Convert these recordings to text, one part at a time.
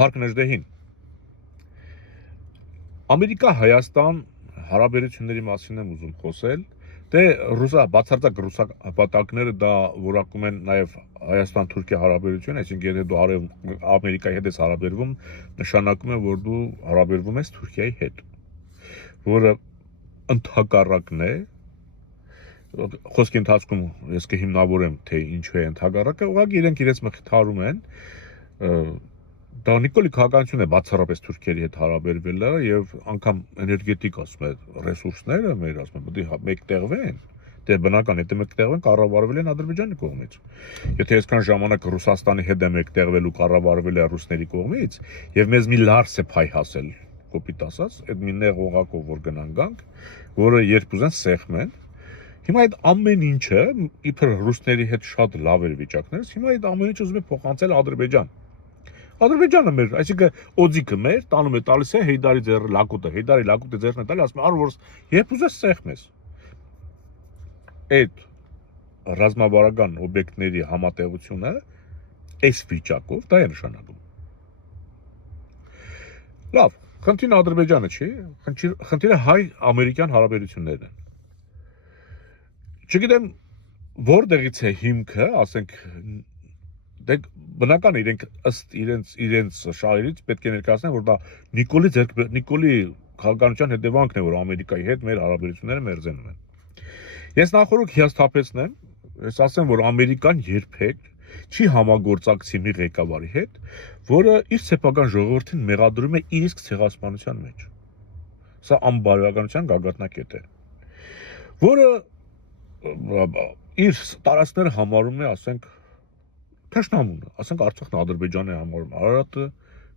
Փառքնեժդեհին Ամերիկա-Հայաստան հարաբերությունների մասին եմ ուզում խոսել, դե բացարձակ ռուսապատակները դա որակում են նաև Հայաստան-Թուրքիա հարաբերություն, այսինքն եթե դու Ամերիկայի հետ ես հարաբերվում, նշանակում է, որ դու հարաբերվում ես Թուրքիայի հետ, որը ընդհակառակն է, խոսքի ընթացքում ես կհիմնավորեմ, թե ինչու է ընդհակառակը, ուղղակի իրենք իրենց մխիթարում են, դա Նիկոլի քաղաքականությունն է բացառապես Թուրքիայի հետ հարաբերվելը եւ անգամ էներգետիկ ասում է ռեսուրսները մեր ասում եմ պետք է մեկտեղվեն դե բնական եթե մեկտեղվեն կառավարվել են Ադրբեջանի կողմից եթե այսքան ժամանակ Ռուսաստանի հետ է մեկտեղվել ու կառավարվել է ռուսների կողմից եւ մեզ մի լարս է փայ հասել կոպիտ ասած այդ մի նեղ օղակով որ գնան գանք որը երբ ուզեն սեղմեն հիմա այդ ամեն ինչը իբր ռուսների հետ շատ լավ էր վիճակներս հիմա այդ ամեն ինչը ուզում է փոխանցել Ադրբեջան Ադրբեջանը մեր, այսինքն օձիկը մեր, տանում է տալիս է Հեյդարի ձեռը լակուտը, Հեյդարի լակուտը ձեռն է տալի, ասում է արու որ երբ ուզես սեղմես։ Այդ ռազմավարական օբյեկտների համատեղությունը այս վիճակով դա է նշանակում։ Լավ, խնդիրը Ադրբեջանը չի, խնդիրը հայ-ամերիկյան հարաբերություններն են։ Չգիտեմ որտեղից է հիմքը, ասենք դե բնական իրենք ըստ իրենց շահերից պետք է ներկայացնեն որ դա Նիկոլի քաղաքականության հետևանքն է որ Ամերիկայի հետ մեր հարաբերությունները մերձենում են։ Ես նախորդ հիասթափեցնեմ, ես ասեմ որ Ամերիկան երբեք չի համագործակցի մի ղեկավարի հետ, որը իր սեփական ժողովրդին մեղադրում է իր իսկ ցեղասպանության մեջ։ Սա անբարոյականության գագաթնակետ է, որը իր տարածքները համարում է, ասենք Թշնամուն, ասենք Արցախն Ադրբեջանի համարում, Արարատը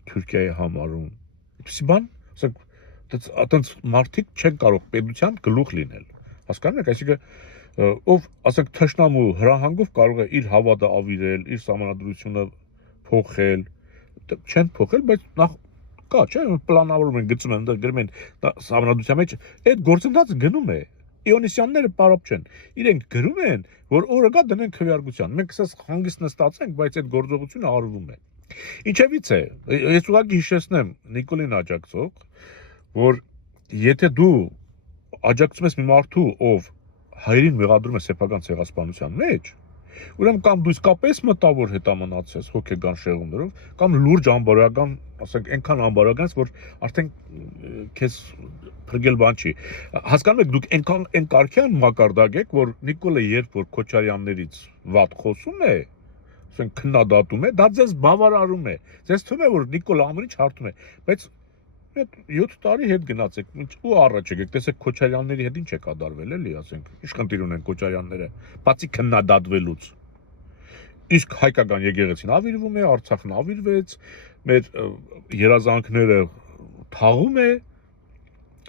Թուրքիայի համարում։ Այդպիսի բան, ասենք, այդպես մարդիկ չեն կարող պետության գլուխ լինել։ Հասկանում եք, այսինքն ով, ասենք, թշնամու հրահանգով կարող է իր հավատը ավիրել, իր սահմանադրությունը փոխել, չեն փոխել, բայց նախ կա, չէ՞, պլանավորում են գծում են, գրում են սահմանադրության մեջ, այդ գործընթացը գնում է։ Իոնիսյանները պարապ չեն։ Իրենք գրում են, որ օրը գա դնեն քվեարկության։ Մենք ասես հանգիստ նստած ենք, բայց այդ գործողությունը արվում է։ Ինչևից է, ես ուղղակի հիշեցնեմ Նիկոլին աջակցող, որ եթե դու աջակցում ես մի մարդու, ով հայրին մեղադրում է սեփական ցեղասպանության մեջ, ուրեմն կամ դու իսկապես մտավոր հետամնաց ես հոգեգան շեղումներով, կամ լուրջ անբարոյական, ասենք, այնքան անբարոյական ես, որ արդեն քեզ փրկել բան չի։ Հասկանում եք, դուք այն կարգյան մակարդակ եք, որ Նիկոլը երբ որ Քոչարյաններից վատ խոսում է, ասենք քննադատում է, դա ձեզ բավարարում է։ Ձեզ թվում է, որ Նիկոլը ամեն ինչ հարթում է, բայց 7 տարի հետ գնացեք, ու առաջ եկեք, տեսեք Քոչարյանների հետ ինչ է կատարվել, էլի, ասենք, ինչ խնդիր ունեն Քոչարյանները, բացի քննադատվելուց։ Իսկ հայկական եկեղեցին ավիրվում է, Արցախն ավիրվեց, մեր երազանքները թաղում է,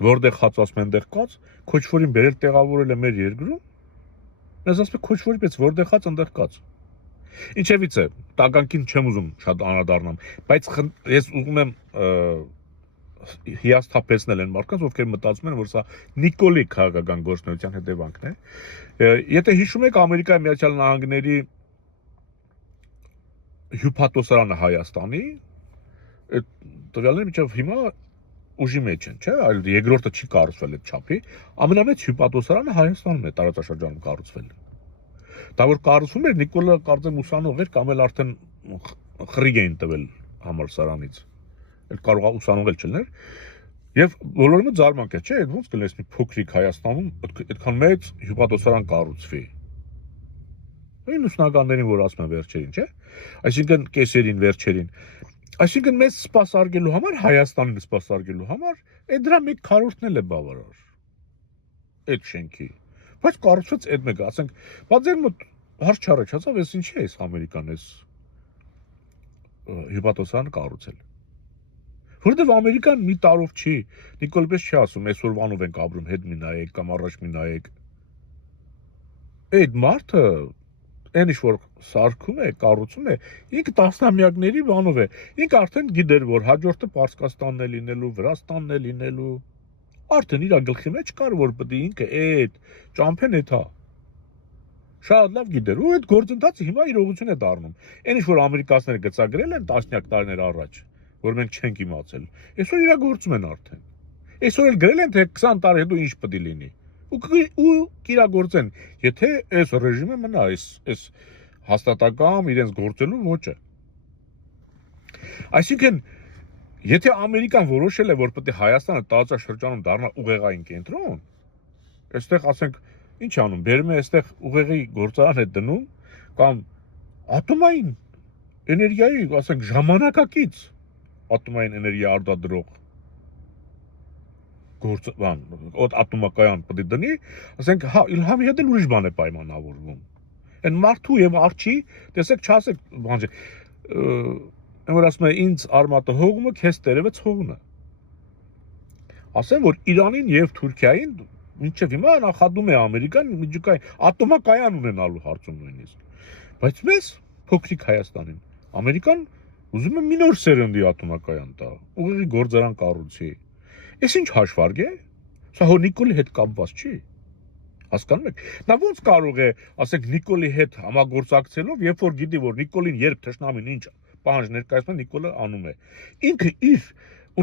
որտեղ խաց ասում են այնտեղ կաց, քոչվորին բերել տեղավորել է մեր երկրում, ես ասում եմ քոչվորի պես որտեղ խաց այնտեղ կաց։ Ինչևից է, տականքին չեմ ուզում շատ անդրադառնամ, բայց ես ուզում եմ հիասթափեցնել են մարդկանց, ովքեր մտածում են, որ սա Նիկոլի քաղաքական գործունեության հետևանքն է։ Եթե հիշում եք Ամերիկայի Միացյալ Նահանգների հյուպատոսարանը Հայաստանի, այդ տվյալները մինչև հիմա ուժի մեջ են, չէ՞, այլ երկրորդը չի կառուցվել այդ չափի, ամենամեծ հյուպատոսարանը Հայաստանում է տարածաշրջանում կառուցվել։ Դա որ կառուցվում էր Նիկոլը կարծեմ ուսանող էր կամ էլ արդեն խրիգ էին տվել համալսարանից։ Էլ կարող է ուսանող էլ չլներ։ Եվ բոլորը զարմանք է, չէ՞, ոնց կլինի մի փոքրիկ Հայաստանում այդքան մեծ հյուպատոսարան կառուցվի։ Այն ուսանողներին, որ ասում են վերջերին, չէ՞։ Այսինքն կեսերին վերջերին։ Այսինքն մեզ սպասարկելու համար, Հայաստանին սպասարկելու համար, այդ դրա 1/4-ն էլ է բավարար։ Այդ շենքի։ Բայց կառուցվեց այդ մեկը, ասենք, բա ձեր մոտ հարց չառաջացավ, ես ինչի է Ամերիկան էս հյուպատոսարանը կառուցել։ Որտեվ Ամերիկան մի տարով չի, Նիկոլ պես չի ասում, այսօրվանով ենք ապրում, հետ մի նայեք կամ առաջ մի նայեք։ Այդ մարդը այն ինչ որ սարքում է, կառուցում է, ինքը տասնամյակների բանով է։ Ինքը արդեն գիտեր, որ հաջորդը Պարսկաստանն է լինելու, Վրաստանն է լինելու։ Արդեն իր գլխի մեջ կար, որ պետք է ինքը այդ ճամփեն էթա։ Շատ լավ գիտեր, ու այդ գործընթացը հիմա իրողություն է դառնում։ Այն ինչ որ ամերիկացիները գծագրել են տասնյակ տարիներ առաջ, որ մենք չենք իմացել։ Այսօր իրագործում են արդեն։ Այսօր էլ գրել են թե 20 տարի հետո ինչ պետք է լինի։ Ու իրագործեն, եթե այս ռեժիմը մնա, այս հաստատակամ իրենց գործելու ոճը։ Այսինքն, եթե Ամերիկան որոշել է, որ պետք է Հայաստանը տարածաշրջանում դառնա ուղեղային կենտրոն, այստեղ ասենք ինչ անում, բերում է այստեղ ուղեղի գործարան է դնում կամ ատոմային էներգիայի, ասենք ժամանակակից ատոմային էներգիա արտադրող ատոմակայան պետք է դնի, ասենք հա Իլհամի հետ էլ ուրիշ բան է պայմանավորվում։ Այն մարդու եւ արջի, տեսեք, չասեք, բան չէ։ Որ ասում է ինձ արմատը հողումը, քեզ տերևը ցողունը։ Ասեմ, որ Իրանին եւ Թուրքիային մինչեւ հիմա նախադում է Ամերիկան միջուկային ատոմակայան ունենալու հարցում նույնիսկ։ Բայց մեզ փոքրիկ Հայաստանին Ամերիկան ուզում է մի նոր սերնդի ատոմակայան տա, ուղղի գործարան կառուցի։ Այս ինչ հաշվարկ է։ Սա հո Նիկոլի հետ կապված չի։ Հասկանում եք։ Նա ոնց կարող է, ասենք Նիկոլի հետ համագործակցելով, երբ որ գիտի, որ Նիկոլին երբ թշնամին ինչ պահանջ ներկայացնում, Նիկոլը անում է։ Ինքը իր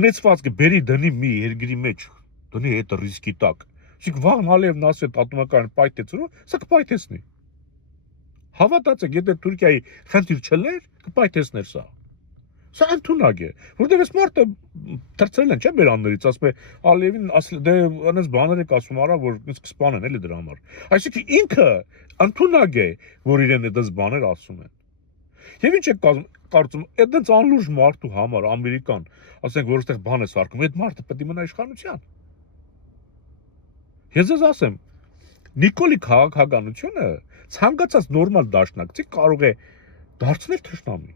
ունեցվածքը բերի դնի մի երկրի մեջ, դնի այդ ռիսկի տակ։ Իսկ վաղ Ալիևն ասի ատոմակայան պայթեցրու, սա կպայթեցնի։ Հավատացեք, եթե Թուրքիայի խնդիր չլներ, կպայթեցներ սա։ Սա ընդունակ է, որտեղ այս մարդը թրծրել են, չէ՞ բերաններից, ասում է Ալիևին, դե անես բաներ եք ասում արա, որ ինձ կսպանեն էլի դրա համար։ Այսինքն ինքը ընդունակ է, որ իրեն այդպես բաներ ասում են։ Եվ ինչ եք կարծում, այդպես անլուրջ մարդու համար Ամերիկան, ասենք, որ այդտեղ բան է սարքում, այդ մարդը պետք է մնա իշխանության։ Ես ձեզ ասեմ, Նիկոլի քաղաքականությունը ցանկացած նորմալ դաշնակցի կարող է դարձնել թշնամի։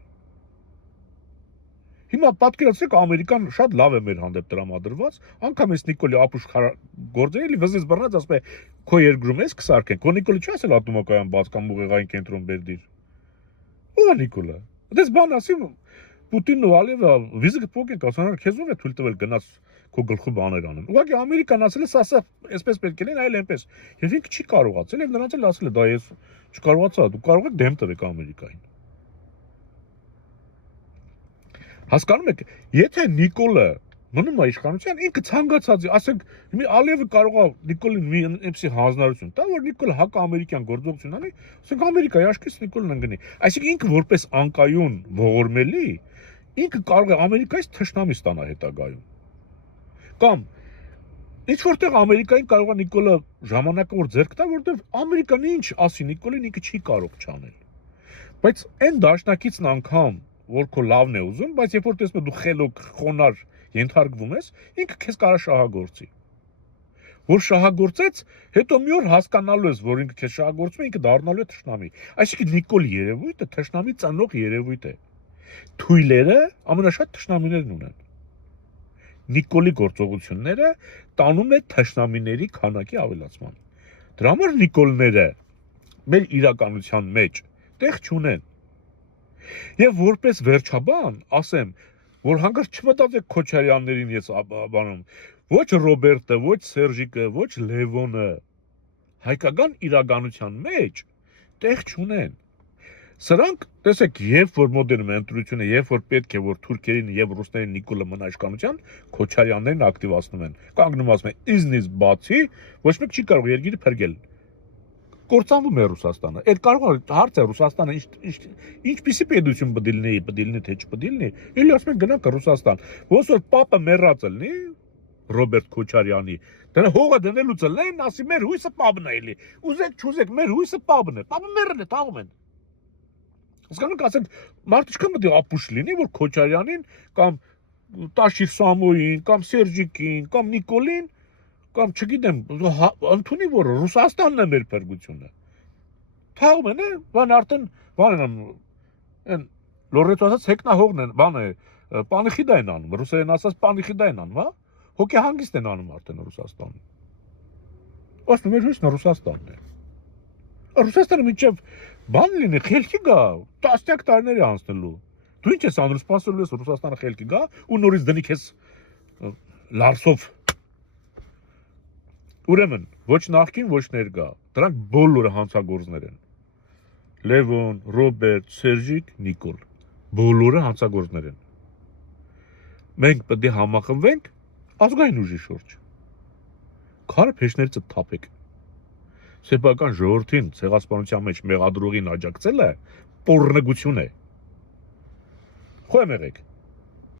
Հիմա պատկերացրեք Ամերիկան շատ լավ է մեր հանդեպ տրամադրված, անգամ այս Նիկոլի ապուշ գործերը էլի վզից բռնած ասում է քո երկրում ես կսարքեն, քո Նիկոլի չի ասել ատոմակայան բաց կամ ուղեղային կենտրոն բերդիր։ Ո՞վ է Նիկոլը։ Դες բան ասի Պուտինն ու Ալիևը վիզը կփոկեն, ասանար քեզ ով է թույլ տվել գնաց քո գլխի բաներ անեն։ Ուղղակի Ամերիկան ասել է սա այսպես պետք է լինի, այլ այնպես։ Եվ ինքը չի կարողացել, եւ նրանց էլ ասել է դա ես չկարողացա, դու կարող եք դեմ տվեք Ամերիկային։ Հասկանում եք, եթե Նիկոլը մնում է իշխանության, ինքը ցանկացած, ասենք, մի Ալիևը կարող է Նիկոլին մի այնպեսի հանձնարարություն տա, որ Նիկոլը հակաամերիկյան գործողություն անի, ասենք Ամերիկայի աչքից Նիկոլն ընկնի։ Այսինքն ինքը որպես անկայուն ողորմելի, ինքը կարող է Ամերիկայից թշնամի ստանա հետագայում։ Կամ ինչ որտեղ Ամերիկային կարող է Նիկոլը ժամանակավոր ձեռք տա, որտեղ Ամերիկան ինչ ասի Նիկոլին ինքը չի կարող չանել։ Բայց այն դաշնակիցն անգամ որ քո լավն է ուզում, բայց երբ որ տեսնում ես դու խելոք խոնար ենթարկվում ես, ինքը քեզ կարա շահագործի։ Որ շահագործեց, հետո մի օր հասկանալու ես, որ ինքը քեզ շահագործում է, ինքը դառնալու է թշնամի։ Այսինքն Նիկոլի երևույթը թշնամի ծանոթ երևույթ է։ Թույլերը ամենաշատ թշնամիներն ունեն։ Նիկոլի գործողությունները տանում է թշնամիների քանակի ավելացման։ Դրա համար Նիկոլները մեր իրականության մեջ տեղ չունեն։ Եվ որպես վերջաբան, ասեմ, որ հանկարծ չմտածեք Քոչարյաններին ես բանում, ոչ Ռոբերտը, ոչ Սերժիկը, ոչ Լևոնը, հայկական իրականության մեջ տեղ չունեն։ Սրանք, տեսեք, երբ որ մոդեռն ընտրությունը, երբ որ պետք է, որ թուրքերին եւ ռուսներին Նիկոլը մնա իշխանության, Քոչարյաններն ակտիվացնում են։ Կանգնում ասում են, իզնից բացի, ոչ մեկ չի կարող երկիրը փրկել։ Կործանվում է Ռուսաստանը։ Այդ կարող է հարց է Ռուսաստանը ինչպիսի պետություն պետք է լինի, թե չպետք է լինի։ Էլի ասում են գնանք Ռուսաստան։ Ոնց որ պապը մեռած լինի Ռոբերտ Քոչարյանի, դրա հողը դնելուց լեն, ասի մեր հույսը պապն է էլի։ Ուզեք չուզեք, մեր հույսը պապն է։ Պապը մեռել է, թաղում են։ Հասկանում եք, ասենք, մարդը չկա պետք է ապուշ լինի, որ Քոչարյանին կամ Տաշիր Սամոյին, կամ Սերժիկին, կամ Նիկոլին կամ չգիտեմ, ընդունի որ Ռուսաստանն է մեր փրկությունը։ Թաղում են, բան արդեն, բան են լորեցու ասած հեքնահողն են, բան է, պանիխիդա են անում, ռուսերեն ասած պանիխիդա են անում, հա։ Հոգեհանգիստ են անում արդեն Ռուսաստանում։ Ասում մեր հույսն Ռուսաստանն է։ Ռուսաստանը միջև բան լինի, խելքի գա, տասնյակ տարիներ է անցնելու։ Դու ինչ ես անում, սպասելու ես Ռուսաստանը խելքի գա ու նորից դնի քեզ լարսով։ Ուրեմն, ոչ նախկին, ոչ ներկա, դրանք բոլորը հանցագործներ են։ Լևոն, Ռոբերտ, Սերժիկ, Նիկոլ, բոլորը հանցագործներ են։ մենք պետք է համախմբվենք ազգային ուժի շուրջ։ Քարը փեշներից թափեք։ Սեփական ժողովրդին ցեղասպանության մեջ մեղադրողին աջակցելը պոռնոգություն է։ Խոյ եղեք։